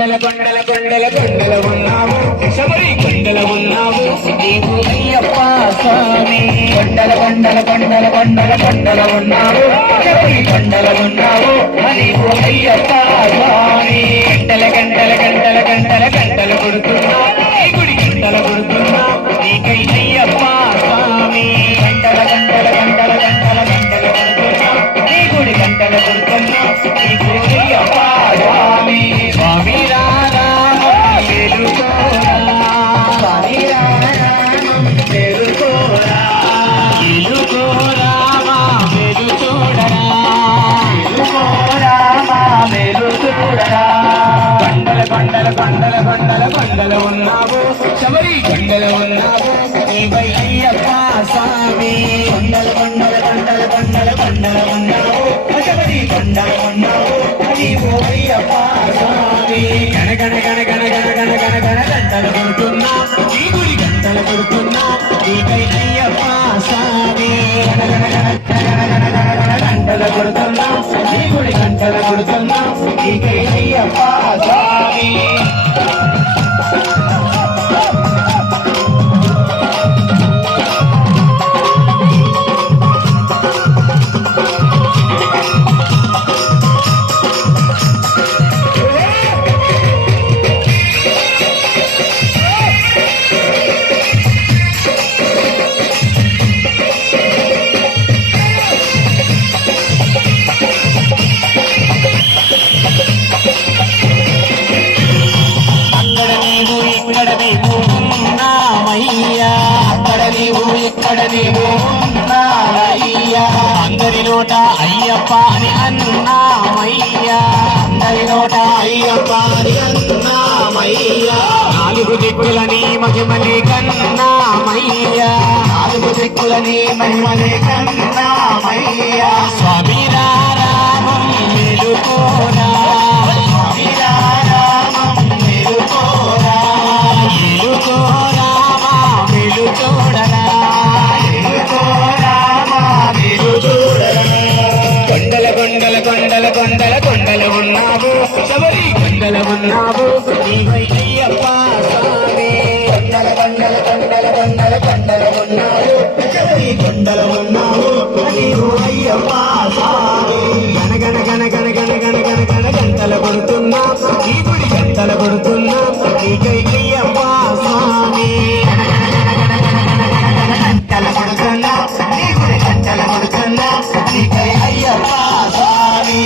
కొండల కొండల కొండల కొండల ఉన్నావు శబరి కొండల ఉన్నావు నీవు అయ్యప్ప స్వామి కొండల కొండల కొండల కొండల కొండల ఉన్నావు శబరి కొండల ఉన్నావు నీవు అయ్యప్ప స్వామి గంటల గంటల గంటల గంటల గంటలు కొడుతున్నా ఈ గుడి గంటల కొడుతున్నా నీకై అయ్యప్ప స్వామి గంటల గంటల గంటల గంటల గంటలు కొడుతున్నా ఈ గుడి గంటల కొడుతున్నా నీకు అయ్యప్ప స్వామి స్వామి రారా వెలుకోరా స్వామి రారా వెలుకోరా వెలుకోరా వెలు చూడరా వెలుకోరా వెలు చూడరా కొండల కొండల కొండల కొండల కొండల ఉన్నావు శబరి కొండల ఉన్నావు నీవై అయ్యప్ప స్వామి కొండల కొండల కొండల కొండల కొండల ఉన్నావు శబరి కొండల ఉన్నావు నీవు అయ్యప్ప స్వామి గణ గణ గణ గణ గణ గణ గణ గణ గంటలు కొడుతున్నా ఈ గుడి గంటలు కొడుతున్నా నీకై అయ్యప్ప స్వామి గణ గణ గణ గణ గణ గణ గణ గంటలు కొడుతున్నా ఈ గుడి గంటలు కొడుతున్నా నీకై అయ్యప్ప స్వామి ఇక్కడ నీవు ఉన్నావయ్యా అందరి నోట అయ్యప్ప అని అన్నామయ్యా అందరి నోట అయ్యప్ప అని అన్నామయ్యా నాలుగు దిక్కులని మహిమని కన్నామయ్యా నాలుగు దిక్కులని మహిమని కన్నామయ్యా స్వామి రామం వెలుకోరా స్వామి రామం వెలుకోరా వెలుకోరా వెలు చూడరా కొండల కొండల కొండల కొండల కొండల ఉన్నావు శబరి కొండల ఉన్నావు నీవై అయ్యప్ప స్వామి కొండల కొండల కొండల కొండల కొండల ఉన్నావు శబరి కొండల ఉన్నావు నీవు అయ్యప్ప స్వామి గణ గణ గణ గణ గణ గణ గణ గణ గంటల కొడుతున్నా ఈ గుడి గంటల కొడుతున్నా నీకై అయ్యప్ప స్వామి గంటల కొడుతున్నా నీ గుడి గంటల కొడుతున్నా నీకై అయ్యప్ప స్వామి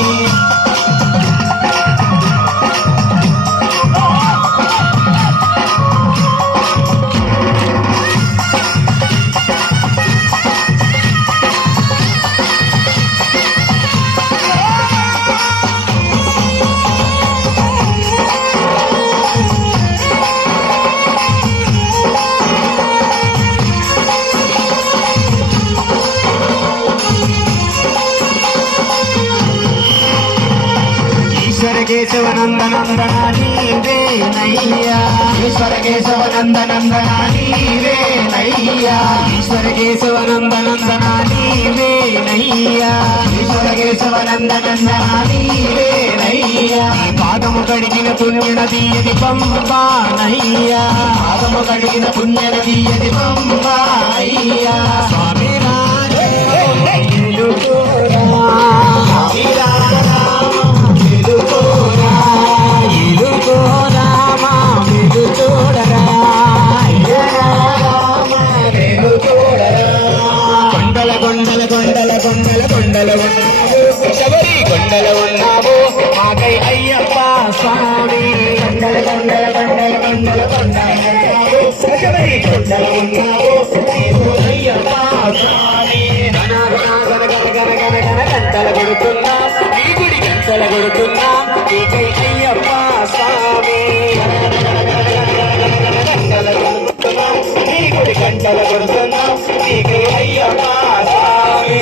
కేశవ నందనందన నీవే నయ్యా ఈశ్వర కేశవ నందనందన నీవే నయ్యా ఈశ్వర కేశవ నందనందన నీవే నయ్యా ఈశ్వర కేశవ నందనందన నీవే నయ్యా పాదము కడిగిన పుణ్యనది అది పంబా నయ్యా పాదము కడిగిన పుణ్యనది అది పంబా అయ్యా స్వామి రాజే స్వామి రాజా కొండల కొండల కొండల కొండల కొండల ఉన్నావు శబరి కొండల ఉన్నావు మాకై అయ్యప్ప స్వామి కొండల కొండల కొండల కొండల కొండల ఉన్నావు శబరి కొండల ఉన్నావు నీవు అయ్యప్ప స్వామి గణ గణ గణ గణ గణ గణ గణ గంటల కొడుతున్నా ఈ గుడి గంటల కొడుతున్నా నీకై అయ్యప్ప స్వామి గంటల కొడుతున్నా ఈ గుడి గంటల కొడుతున్నా నీకై అయ్యప్ప స్వామి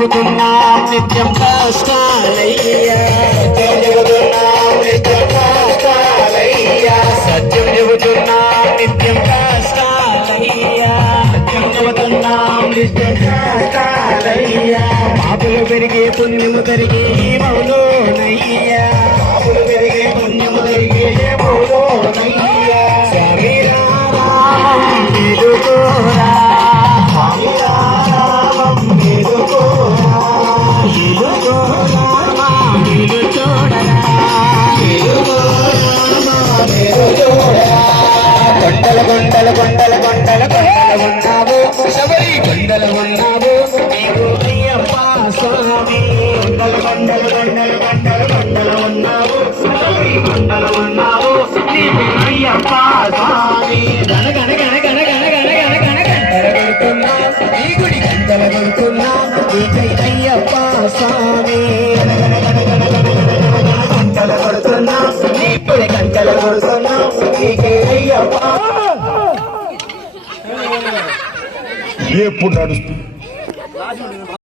చెబుతున్నాం నిత్యం కష్టాలయ్యా సత్యం చెబుతున్నాం నిత్యం కష్టాలయ్యా సత్యం చెబుతున్నాం నిత్యం కష్టాలయ్యా సత్యం చెబుతున్నాం నిత్యం కష్టాలయ్యా పాపులు పెరిగే పుణ్యము పెరిగే మౌలోనయ్యా పాపులు పెరిగే పుణ్యము పెరిగే మౌలోనయ్యా స్వామి రామం వెలుకోరా స్వామి రామం వెలుకోరా వెలుకోరా వెలుచోడరా వెలుకోరా కొండల కొండల కొండల కొండల కొండల ఉన్నావు శబరి కొండల ఉన్నావు నీవు అయ్యప్ప స్వామి కొండల కొండల కొండల కొండల కొండల ఉన్నావు శబరి కొండల ఉన్నావు నీవు అయ్యప్ప స్వామి గణ గణ గణ గణ గణ గణ గణ గణ గంటల కొడుతున్నా నీ గుడి గంటల కొడుతున్నా నీకై అయ్యప్ప స్వామి గంటల కొడుతున్నా నీ గుడి గంటల కొడుతున్నా నీకై అయ్యప్ప ఎప్పుడు నడుస్తుంది